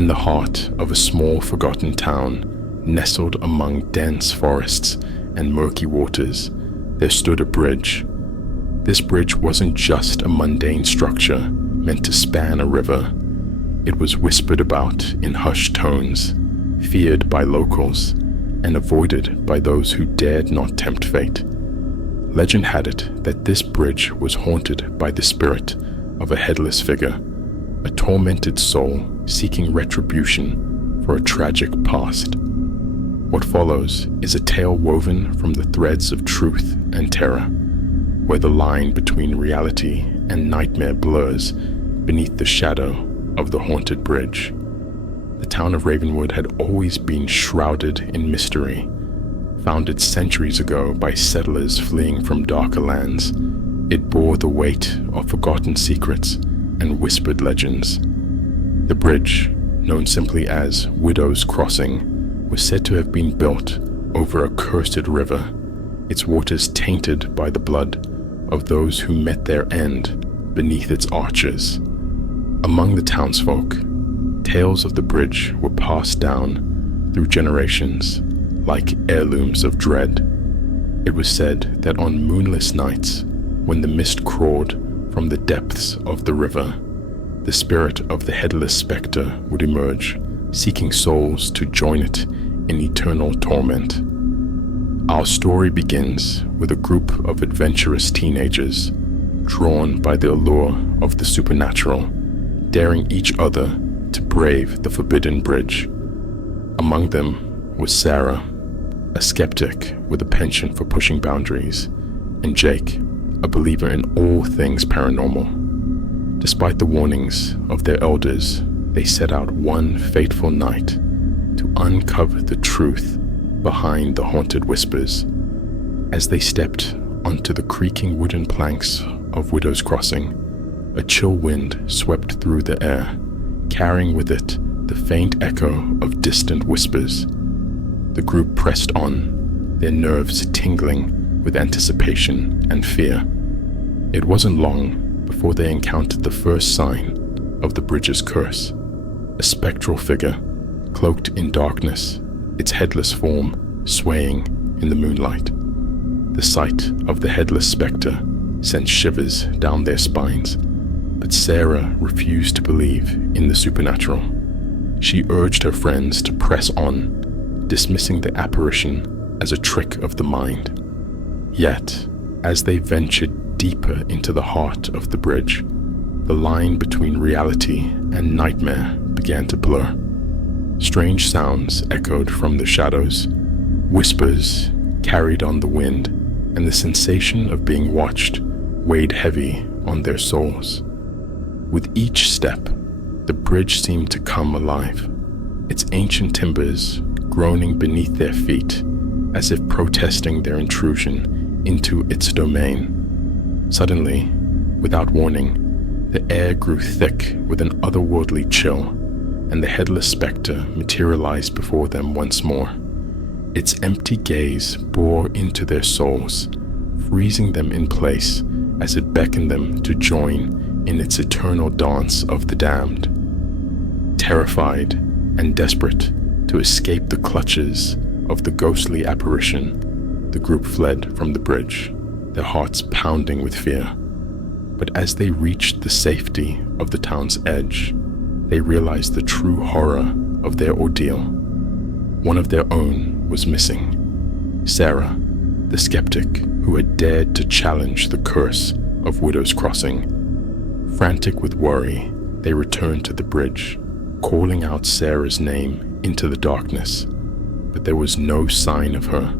In the heart of a small forgotten town, nestled among dense forests and murky waters, there stood a bridge. This bridge wasn't just a mundane structure meant to span a river. It was whispered about in hushed tones, feared by locals, and avoided by those who dared not tempt fate. Legend had it that this bridge was haunted by the spirit of a headless figure, a tormented soul seeking retribution for a tragic past. What follows is a tale woven from the threads of truth and terror, where the line between reality and nightmare blurs beneath the shadow of the haunted bridge. The town of Ravenwood had always been shrouded in mystery. Founded centuries ago by settlers fleeing from darker lands, it bore the weight of forgotten secrets and whispered legends. The bridge, known simply as Widow's Crossing, was said to have been built over a cursed river, its waters tainted by the blood of those who met their end beneath its arches. Among the townsfolk, tales of the bridge were passed down through generations like heirlooms of dread. It was said that on moonless nights, when the mist crawled from the depths of the river, the spirit of the headless spectre would emerge, seeking souls to join it in eternal torment. Our story begins with a group of adventurous teenagers, drawn by the allure of the supernatural, daring each other to brave the forbidden bridge. Among them was Sarah, a skeptic with a penchant for pushing boundaries, and Jake, a believer in all things paranormal. Despite the warnings of their elders, they set out one fateful night to uncover the truth behind the haunted whispers. As they stepped onto the creaking wooden planks of Widow's Crossing, a chill wind swept through the air, carrying with it the faint echo of distant whispers. The group pressed on, their nerves tingling with anticipation and fear. It wasn't long before they encountered the first sign of the bridge's curse, a spectral figure cloaked in darkness, its headless form swaying in the moonlight. The sight of the headless spectre sent shivers down their spines, but Sarah refused to believe in the supernatural. She urged her friends to press on, dismissing the apparition as a trick of the mind. Yet, as they ventured deeper into the heart of the bridge, the line between reality and nightmare began to blur. Strange sounds echoed from the shadows, whispers carried on the wind, and the sensation of being watched weighed heavy on their souls. With each step, the bridge seemed to come alive, its ancient timbers groaning beneath their feet as if protesting their intrusion into its domain. Suddenly, without warning, the air grew thick with an otherworldly chill, and the headless spectre materialized before them once more. Its empty gaze bore into their souls, freezing them in place as it beckoned them to join in its eternal dance of the damned. Terrified and desperate to escape the clutches of the ghostly apparition, the group fled from the bridge, their hearts pounding with fear. But as they reached the safety of the town's edge, they realized the true horror of their ordeal. One of their own was missing. Sarah, the skeptic who had dared to challenge the curse of Widow's Crossing. Frantic with worry, they returned to the bridge, calling out Sarah's name into the darkness. But there was no sign of her,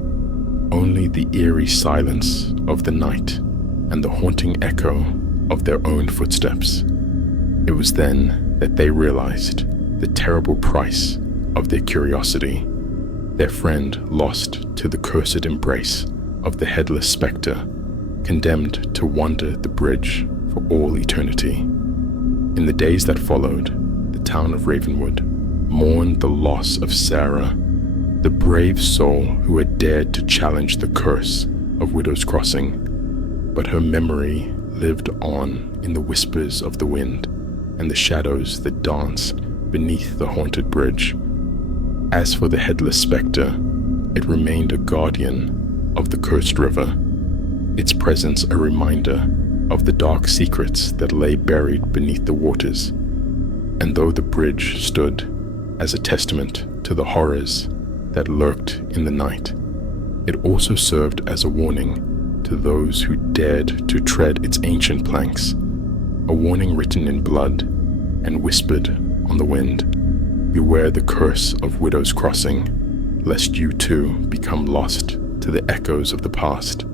only the eerie silence of the night and the haunting echo of their own footsteps. It was then that they realized the terrible price of their curiosity, their friend lost to the cursed embrace of the headless spectre, condemned to wander the bridge for all eternity. In the days that followed, the town of Ravenwood mourned the loss of Sarah, the brave soul who had dared to challenge the curse of Widow's Crossing. But her memory lived on in the whispers of the wind and the shadows that danced beneath the haunted bridge. As for the headless spectre, it remained a guardian of the cursed river, its presence a reminder of the dark secrets that lay buried beneath the waters. And though the bridge stood as a testament to the horrors that lurked in the night, it also served as a warning to those who dared to tread its ancient planks, a warning written in blood and whispered on the wind. Beware the curse of Widow's Crossing, lest you too become lost to the echoes of the past.